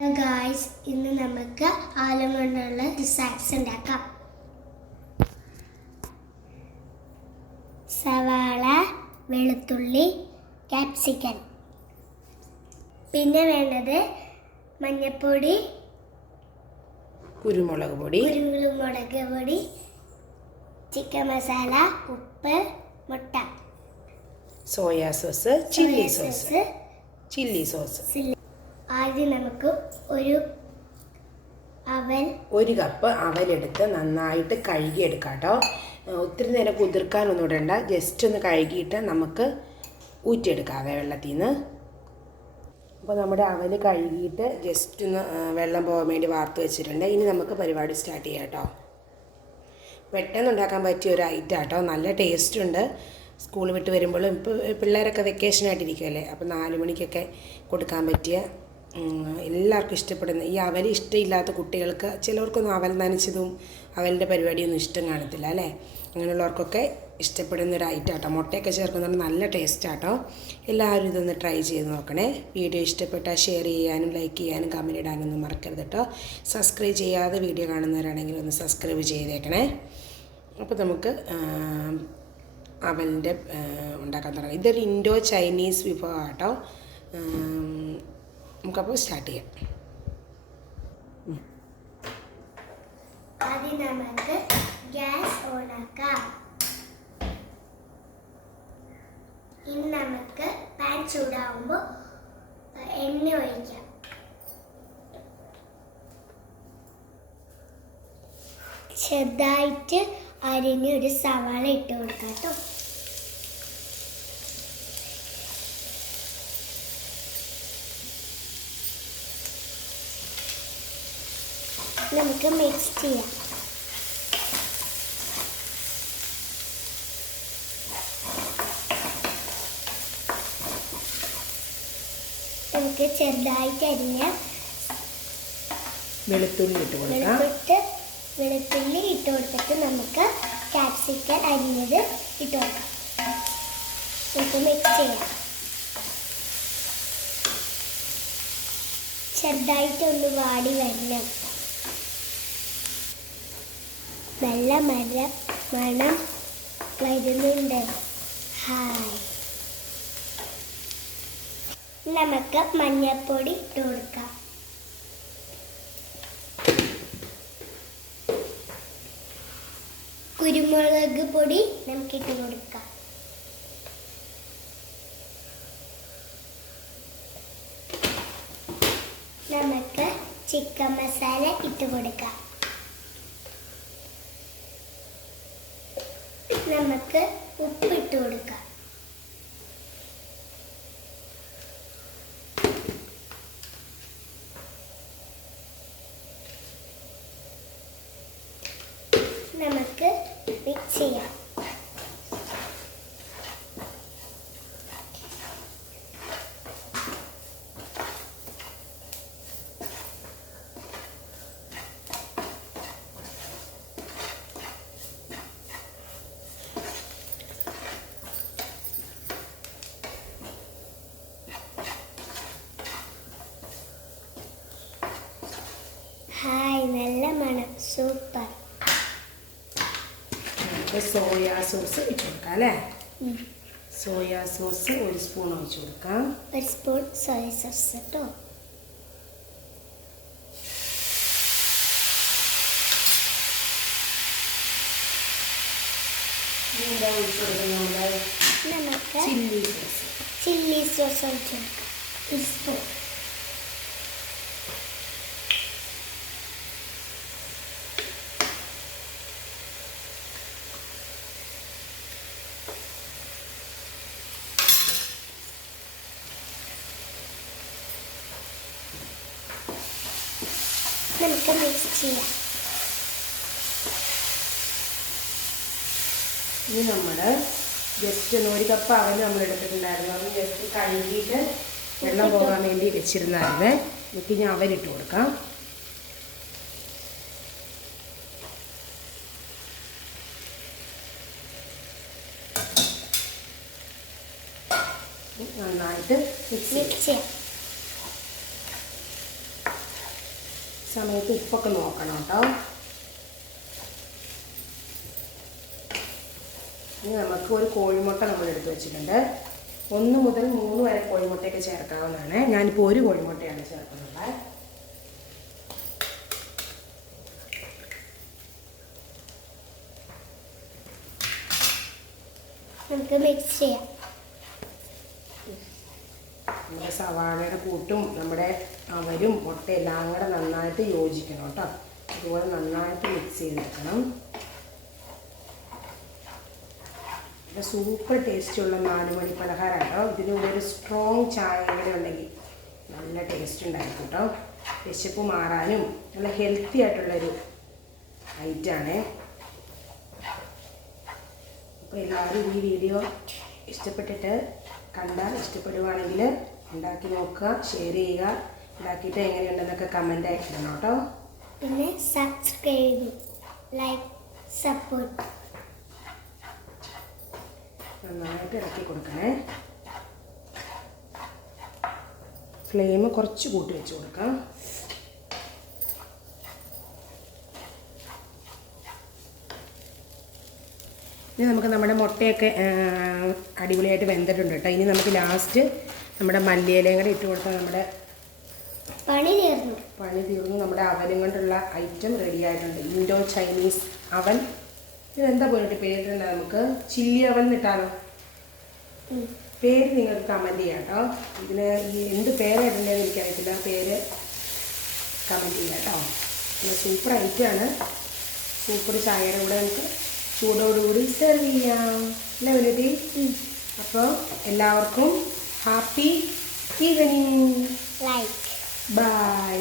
Guys, ഇന്ന് നമുക്ക് ആലം കൊണ്ടുള്ള സ്നാക്സ് ഉണ്ടാക്കാം. സവാള, വെളുത്തുള്ളി, ക്യാപ്സിക്കൻ, പിന്നെ വേണ്ടത് മഞ്ഞൾപ്പൊടി, കുരുമുളക് പൊടി, ചിക്കൻ മസാല, ഉപ്പ്, മുട്ട, സോയാ സോസ്, ചില്ലി സോസ്. ആദ്യം നമുക്ക് ഒരു കപ്പ് അവലെടുത്ത് നന്നായിട്ട് കഴുകിയെടുക്കാം കേട്ടോ. ഒത്തിരി നേരം കുതിർക്കാനൊന്നും ഇടണ്ട, ജസ്റ്റ് ഒന്ന് കഴുകിയിട്ട് നമുക്ക് ഊറ്റിയെടുക്കാവേ വെള്ളത്തിൽ നിന്ന്. അപ്പോൾ നമ്മുടെ അവൽ കഴുകിയിട്ട് ജസ്റ്റ് ഒന്ന് വെള്ളം പോകാൻ വേണ്ടി വാർത്ത് വെച്ചിട്ടുണ്ട്. ഇനി നമുക്ക് പരിപാടി സ്റ്റാർട്ട് ചെയ്യാം കേട്ടോ. പെട്ടെന്ന് ഉണ്ടാക്കാൻ പറ്റിയ ഒരു ഐറ്റം കേട്ടോ, നല്ല ടേസ്റ്റ് ഉണ്ട്. സ്കൂൾ വിട്ട് വരുമ്പോഴും ഇപ്പോൾ പിള്ളേരൊക്കെ വെക്കേഷനായിട്ടിരിക്കുമല്ലേ, അപ്പോൾ 4 മണിക്കൊക്കെ കൊടുക്കാൻ പറ്റിയ എല്ലാവർക്കും ഇഷ്ടപ്പെടുന്ന ഈ അവൽ ഇഷ്ടമില്ലാത്ത കുട്ടികൾക്ക്, ചിലവർക്കൊന്നും അവൽ നനച്ചതും അവലിൻ്റെ പരിപാടിയൊന്നും ഇഷ്ടം കാണത്തില്ല അല്ലേ, അങ്ങനെയുള്ളവർക്കൊക്കെ ഇഷ്ടപ്പെടുന്ന ഒരു ഐറ്റം കേട്ടോ. മുട്ടയൊക്കെ ചേർക്കുന്നത് നല്ല ടേസ്റ്റ് കേട്ടോ. എല്ലാവരും ഇതൊന്ന് ട്രൈ ചെയ്ത് നോക്കണേ. വീഡിയോ ഇഷ്ടപ്പെട്ടാൽ ഷെയർ ചെയ്യാനും ലൈക്ക് ചെയ്യാനും കമൻറ്റ് ഇടാനൊന്നും മറക്കരുത് കേട്ടോ. സബ്സ്ക്രൈബ് ചെയ്യാതെ വീഡിയോ കാണുന്നവരാണെങ്കിൽ ഒന്ന് സബ്സ്ക്രൈബ് ചെയ്തേക്കണേ. അപ്പോൾ നമുക്ക് അവലിൻ്റെ ഉണ്ടാക്കാൻ തുടങ്ങാം. ഇതൊരു ഇൻഡോ ചൈനീസ് വിഭവമാണ് കേട്ടോ. നമുക്കപ്പോൾ സ്റ്റാർട്ട് ചെയ്യാം. ആദ്യം നമുക്ക് ഗ്യാസ് ഓണാക്കാം. ഇനി നമുക്ക് പാൻ ചൂടാവുമ്പോൾ എണ്ണ ഒഴിക്കാം. ചെറുതായിട്ട് അരിഞ്ഞ് ഒരു സവാള ഇട്ട് കൊടുക്കാം കേട്ടോ. നമുക്ക് മിക്സ് ചെയ്യാം. നമുക്ക് ചെറുതായിട്ട് അരിഞ്ഞ വെളുത്തുള്ളി ഇട്ട് കൊടുത്തിട്ട് നമുക്ക് ക്യാപ്സിക്കൻ അരിഞ്ഞത് ഇട്ട് കൊടുക്കാം. നമുക്ക് മിക്സ് ചെയ്യാം. ചെറുതായിട്ടൊന്ന് വാടി വരണം. നല്ല മണം വരുന്നുണ്ട്. ഹായ്. നമുക്ക് മഞ്ഞൾപ്പൊടി ഇട്ട് കൊടുക്കാം. കുരുമുളക് പൊടി നമുക്ക് ഇട്ട് കൊടുക്കാം. നമുക്ക് ചിക്കൻ മസാല ഇട്ട് കൊടുക്കാം. നമുക്ക് ഉപ്പ് ഇട്ട് കൊടുക്കാം. നമുക്ക് മിക്സ് ചെയ്യാം. ഹായ്, നല്ല മണം, സൂപ്പർ. സോയാ സോസ് ഇട്ട് കൊടുക്കാം അല്ലേ. സോയാ സോസ് 1 സ്പൂൺ ഒഴിച്ച് കൊടുക്കാം. 1 സ്പൂൺ സോയ സോസ് കേട്ടോ. നമുക്ക് ചില്ലി സോസ് ഒഴിച്ച് കൊടുക്കാം. 1 സ്പൂൺ. നമുക്ക് മിക്സ് ചെയ്യാം. ഇനി നമ്മൾ ജസ്റ്റ് 1 കപ്പ് അവൽ നമ്മൾ എടുത്തിട്ടുണ്ടായിരുന്നു. അത് ജസ്റ്റ് കഴുകിയിട്ട് വെള്ളം പോകാൻ വേണ്ടി വെച്ചിരുന്നായിരുന്നേ. നമുക്ക് ഇനി അവലിട്ട് കൊടുക്കാം. നന്നായിട്ട് മിക്സ് ചെയ്യാം. സമയത്ത് ഉപ്പൊക്കെ നോക്കണം കേട്ടോ. ഇനി നമുക്ക് ഒരു കോഴിമുട്ട നമ്മൾ എടുത്ത് വെച്ചിട്ടുണ്ട്. 1 മുതൽ 3 വരെ കോഴിമുട്ടയൊക്കെ ചേർക്കാവുന്നതാണ്. ഞാനിപ്പോൾ 1 കോഴിമുട്ടയാണ് ചേർക്കുന്നത്. നമുക്ക് മിക്സ് ചെയ്യാം. നമ്മുടെ സവാളയുടെ കൂട്ടും നമ്മുടെ അവരും മുട്ട എല്ലാം കൂടെ നന്നായിട്ട് യോജിക്കണം കേട്ടോ. അതുപോലെ നന്നായിട്ട് മിക്സ് ചെയ്തെടുക്കണം. സൂപ്പർ ടേസ്റ്റുള്ള 4 മണി പലഹാരം കേട്ടോ. ഇതിന് ഒരു സ്ട്രോങ് ചായ കൂടെ ഉണ്ടെങ്കിൽ നല്ല ടേസ്റ്റ് ഉണ്ടായിരിക്കും കേട്ടോ. വിശപ്പ് മാറാനും നല്ല ഹെൽത്തി ആയിട്ടുള്ളൊരു ഐറ്റമാണ്. അപ്പോൾ എല്ലാവരും ഈ വീഡിയോ ഇഷ്ടപ്പെടുവാണെങ്കിൽ ഉണ്ടാക്കി നോക്കുക, ഷെയർ ചെയ്യുക. ഉണ്ടാക്കിയിട്ട് എങ്ങനെയുണ്ടെന്നൊക്കെ കമൻ്റ് ആയിട്ടിടണം കേട്ടോ. പിന്നെ സബ്സ്ക്രൈബ്, ലൈക്ക്, സപ്പോർട്ട്. നന്നായിട്ട് ഇറക്കി കൊടുക്കണേ. ഫ്ലെയിം കുറച്ച് കൂട്ടി വെച്ച് കൊടുക്കാം. ഇനി നമുക്ക് നമ്മുടെ മുട്ടയൊക്കെ അടിപൊളിയായിട്ട് വെന്തിട്ടുണ്ട് കേട്ടോ. ഇനി നമുക്ക് ലാസ്റ്റ് നമ്മുടെ മല്ലിയിലയും കൂടെ ഇട്ട് കൊടുത്താൽ നമ്മുടെ പണി തീർന്നു. നമ്മുടെ അവനും കൊണ്ടുള്ള ഐറ്റം റെഡി ആയിട്ടുണ്ട്. ഇൻഡോ ചൈനീസ് അവൻ. ഇതെന്താ പോയിട്ട് പേരിട്ടുണ്ട്? നമുക്ക് ചില്ലി അവൻ ഇട്ടാലോ? പേര് നിങ്ങൾക്ക് കമൻറ്റ് ചെയ്യാം കേട്ടോ. ഇതിന് എന്ത് പേരായിട്ടുണ്ടെന്ന് എനിക്കറിയത്തില്ല. പേര് കമൻറ്റ് ചെയ്യാം കേട്ടോ. സൂപ്പർ ഐറ്റമാണ്. സൂപ്പർ ചായയുടെ കൂടെ നമുക്ക് ചൂടോടുകൂടി സെർവ് ചെയ്യാം അല്ലേ വലുതി? അപ്പോൾ എല്ലാവർക്കും ഹാപ്പി ഈവനിങ്. ലൈക്ക്. ബൈ.